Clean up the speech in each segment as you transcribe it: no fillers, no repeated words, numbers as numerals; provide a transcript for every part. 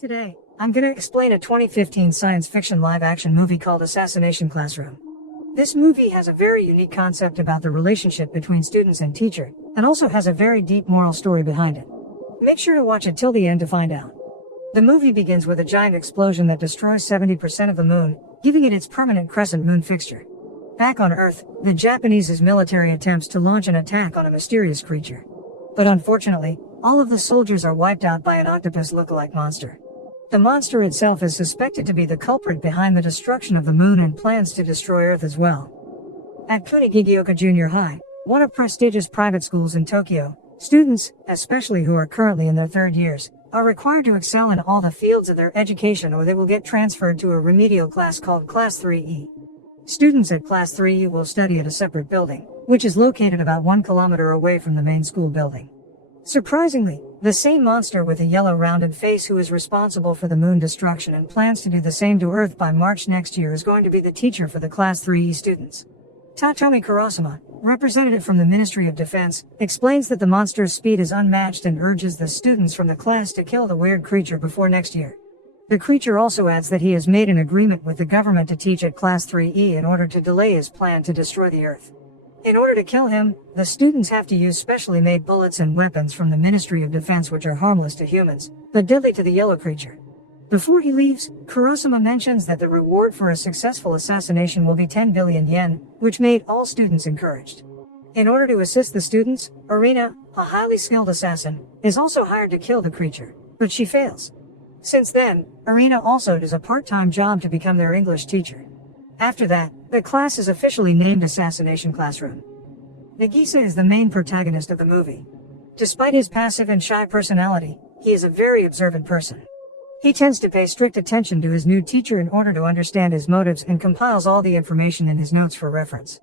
Today, I'm gonna explain a 2015 science fiction live-action movie called Assassination Classroom. This movie has a very unique concept about the relationship between students and teacher, and also has a very deep moral story behind it. Make sure to watch it till the end to find out. The movie begins with a giant explosion that destroys 70% of the moon, giving it its permanent crescent moon fixture. Back on Earth, the Japanese military attempts to launch an attack on a mysterious creature. But unfortunately, all of the soldiers are wiped out by an octopus look-alike monster. The monster itself is suspected to be the culprit behind the destruction of the moon and plans to destroy Earth as well. At Kunigigioka Junior High, one of prestigious private schools in Tokyo, students, especially who are currently in their third years, are required to excel in all the fields of their education or they will get transferred to a remedial class called Class 3E. Students at Class 3E will study at a separate building, which is located about 1 kilometer away from the main school building. Surprisingly, the same monster with a yellow rounded face who is responsible for the moon destruction and plans to do the same to Earth by March next year is going to be the teacher for the Class 3E students. Tatomi Kurosama, representative from the Ministry of Defense, explains that the monster's speed is unmatched and urges the students from the class to kill the weird creature before next year. The creature also adds that he has made an agreement with the government to teach at Class 3E in order to delay his plan to destroy the Earth. In order to kill him, the students have to use specially made bullets and weapons from the Ministry of Defense which are harmless to humans, but deadly to the yellow creature. Before he leaves, Kurosama mentions that the reward for a successful assassination will be 10 billion yen, which made all students encouraged. In order to assist the students, Arena, a highly skilled assassin, is also hired to kill the creature, but she fails. Since then, Arena also does a part-time job to become their English teacher. After that, the class is officially named Assassination Classroom. Nagisa is the main protagonist of the movie. Despite his passive and shy personality, he is a very observant person. He tends to pay strict attention to his new teacher in order to understand his motives and compiles all the information in his notes for reference.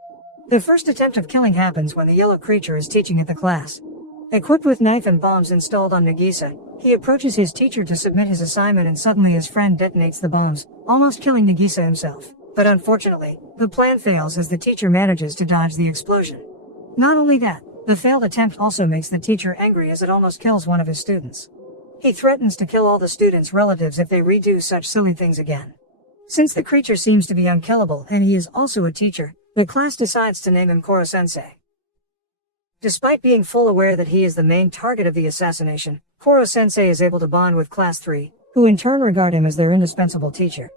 The first attempt of killing happens when the yellow creature is teaching at the class. Equipped with knife and bombs installed on Nagisa, he approaches his teacher to submit his assignment and suddenly his friend detonates the bombs, almost killing Nagisa himself. But unfortunately, the plan fails as the teacher manages to dodge the explosion. Not only that, the failed attempt also makes the teacher angry as it almost kills one of his students. He threatens to kill all the students' relatives if they redo such silly things again. Since the creature seems to be unkillable and he is also a teacher, the class decides to name him Koro-sensei. Despite being full aware that he is the main target of the assassination, Koro-sensei is able to bond with Class 3, who in turn regard him as their indispensable teacher.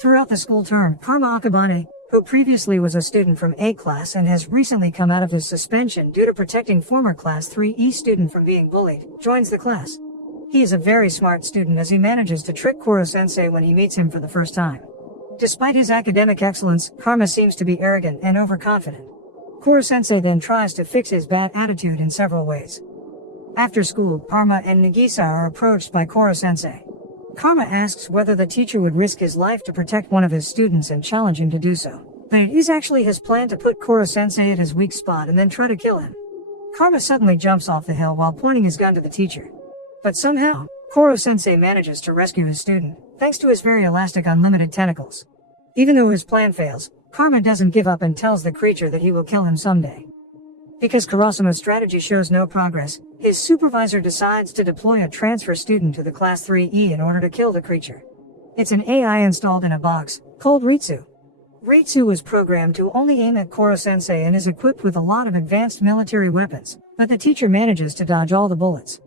Throughout the school term, Karma Akabane, who previously was a student from A class and has recently come out of his suspension due to protecting former Class 3E student from being bullied, joins the class. He is a very smart student as he manages to trick Koro-sensei when he meets him for the first time. Despite his academic excellence, Karma seems to be arrogant and overconfident. Koro-sensei then tries to fix his bad attitude in several ways. After school, Karma and Nagisa are approached by Koro-sensei. Karma asks whether the teacher would risk his life to protect one of his students and challenge him to do so. But it is actually his plan to put Koro-sensei at his weak spot and then try to kill him. Karma suddenly jumps off the hill while pointing his gun to the teacher. But somehow, Koro-sensei manages to rescue his student, thanks to his very elastic unlimited tentacles. Even though his plan fails, Karma doesn't give up and tells the creature that he will kill him someday. Because Kurosama's strategy shows no progress, his supervisor decides to deploy a transfer student to the Class 3E in order to kill the creature. It's an AI installed in a box, called Ritsu. Ritsu was programmed to only aim at Koro-sensei and is equipped with a lot of advanced military weapons, but the teacher manages to dodge all the bullets.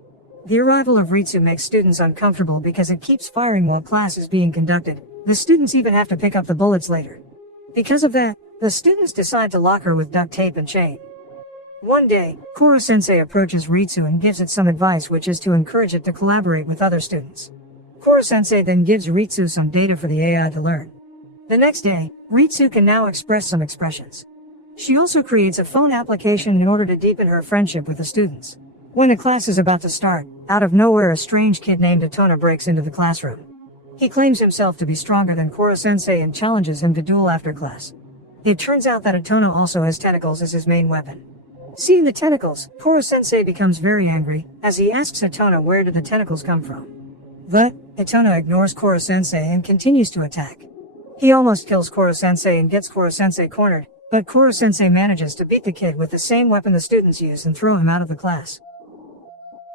The arrival of Ritsu makes students uncomfortable because it keeps firing while class is being conducted. The students even have to pick up the bullets later. Because of that, the students decide to lock her with duct tape and chain. One day, Koro-sensei approaches Ritsu and gives it some advice which is to encourage it to collaborate with other students. Koro-sensei then gives Ritsu some data for the AI to learn. The next day, Ritsu can now express some expressions. She also creates a phone application in order to deepen her friendship with the students. When the class is about to start, out of nowhere a strange kid named Atona breaks into the classroom. He claims himself to be stronger than Koro-sensei and challenges him to duel after class. It turns out that Atona also has tentacles as his main weapon. Seeing the tentacles, Koro-sensei becomes very angry, as he asks Atona where did the tentacles come from. But, Atona ignores Koro-sensei and continues to attack. He almost kills Koro-sensei and gets Koro-sensei cornered, but Koro-sensei manages to beat the kid with the same weapon the students use and throw him out of the class.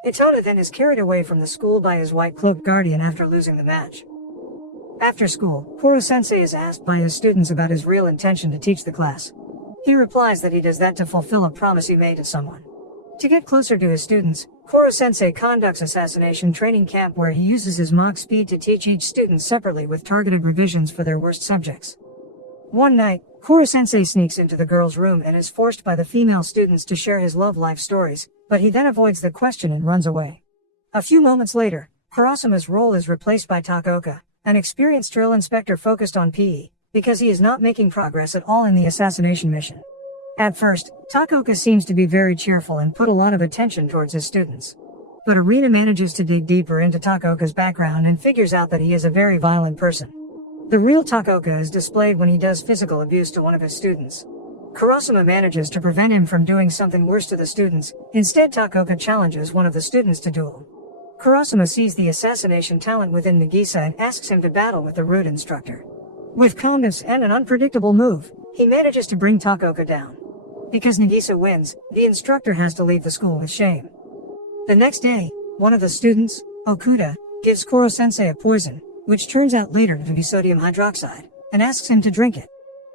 Itona then is carried away from the school by his white-cloaked guardian after losing the match. After school, Koro-sensei is asked by his students about his real intention to teach the class. He replies that he does that to fulfill a promise he made to someone. To get closer to his students, Koro-sensei conducts assassination training camp where he uses his Mach speed to teach each student separately with targeted revisions for their worst subjects. One night, Koro-sensei sneaks into the girls' room and is forced by the female students to share his love life stories, but he then avoids the question and runs away. A few moments later, Harasuma's role is replaced by Takaoka, an experienced drill inspector focused on PE, because he is not making progress at all in the assassination mission. At first, Takaoka seems to be very cheerful and put a lot of attention towards his students. But Arena manages to dig deeper into Takaoka's background and figures out that he is a very violent person. The real Takaoka is displayed when he does physical abuse to one of his students. Kurosama manages to prevent him from doing something worse to the students. Instead, Takaoka challenges one of the students to duel. Kurosama sees the assassination talent within Nagisa and asks him to battle with the rude instructor. With calmness and an unpredictable move, he manages to bring Takaoka down. Because Nagisa wins, the instructor has to leave the school with shame. The next day, one of the students, Okuda, gives Koro-sensei a poison, which turns out later to be sodium hydroxide, and asks him to drink it.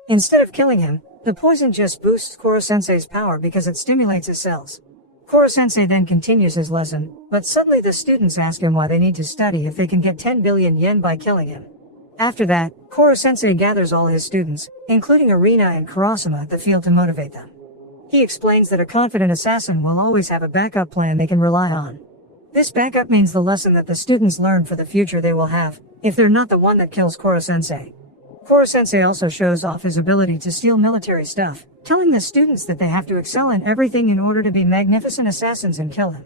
Instead of killing him, the poison just boosts Koro-sensei's power because it stimulates his cells. Koro-sensei then continues his lesson, but suddenly the students ask him why they need to study if they can get 10 billion yen by killing him. After that, Koro-sensei gathers all his students, including Arina and Kurosama, at the field to motivate them. He explains that a confident assassin will always have a backup plan they can rely on. This backup means the lesson that the students learn for the future they will have, if they're not the one that kills Koro-sensei. Koro-sensei also shows off his ability to steal military stuff, telling the students that they have to excel in everything in order to be magnificent assassins and kill him.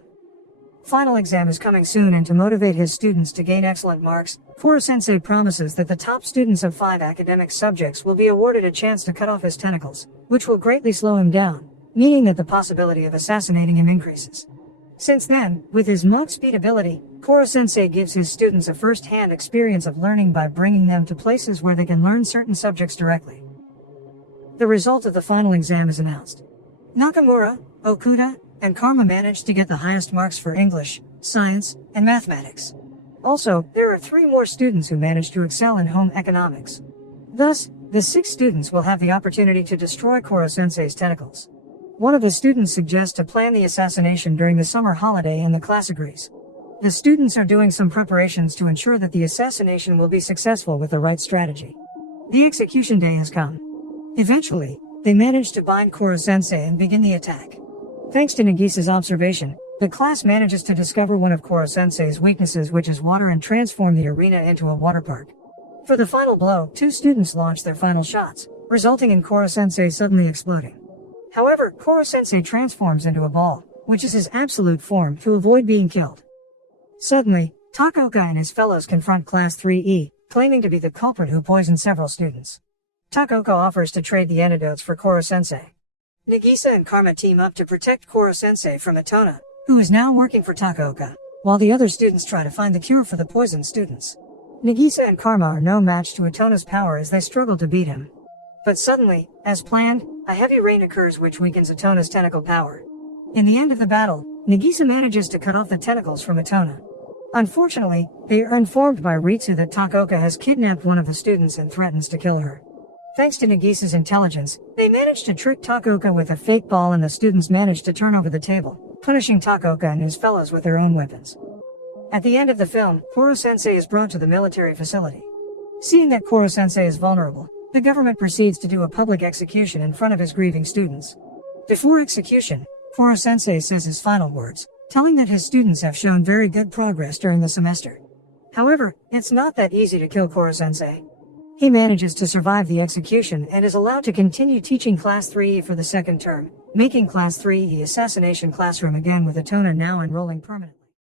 Final exam is coming soon, and to motivate his students to gain excellent marks, Koro-sensei promises that the top students of 5 academic subjects will be awarded a chance to cut off his tentacles, which will greatly slow him down, meaning that the possibility of assassinating him increases. Since then, with his Mach speed ability, Koro-sensei gives his students a first-hand experience of learning by bringing them to places where they can learn certain subjects directly. The result of the final exam is announced. Nakamura, Okuda, and Karma managed to get the highest marks for English, science, and mathematics. Also, there are 3 more students who managed to excel in home economics. Thus, the 6 students will have the opportunity to destroy Koro-sensei's tentacles. One of the students suggests to plan the assassination during the summer holiday, and the class agrees. The students are doing some preparations to ensure that the assassination will be successful with the right strategy. The execution day has come. Eventually, they manage to bind Koro-sensei and begin the attack. Thanks to Nagisa's observation, the class manages to discover one of Koro-sensei's weaknesses, which is water, and transform the arena into a water park. For the final blow, 2 students launch their final shots, resulting in Koro-sensei suddenly exploding. However, Koro-sensei transforms into a ball, which is his absolute form, to avoid being killed. Suddenly, Takaoka and his fellows confront Class 3E, claiming to be the culprit who poisoned several students. Takaoka offers to trade the antidotes for Koro-sensei. Nagisa and Karma team up to protect Koro-sensei from Itona, who is now working for Takaoka, while the other students try to find the cure for the poisoned students. Nagisa and Karma are no match to Itona's power as they struggle to beat him. But suddenly, as planned, a heavy rain occurs which weakens Itona's tentacle power. In the end of the battle, Nagisa manages to cut off the tentacles from Itona. Unfortunately, they are informed by Ritsu that Takaoka has kidnapped one of the students and threatens to kill her. Thanks to Nagisa's intelligence, they manage to trick Takaoka with a fake ball, and the students manage to turn over the table, punishing Takaoka and his fellows with their own weapons. At the end of the film, Koro-sensei is brought to the military facility. Seeing that Koro-sensei is vulnerable, the government proceeds to do a public execution in front of his grieving students. Before execution, Koro-sensei says his final words, telling that his students have shown very good progress during the semester. However, it's not that easy to kill Koro-sensei. He manages to survive the execution and is allowed to continue teaching Class 3E for the second term, making Class 3E the Assassination Classroom again, with Itona now enrolling permanently.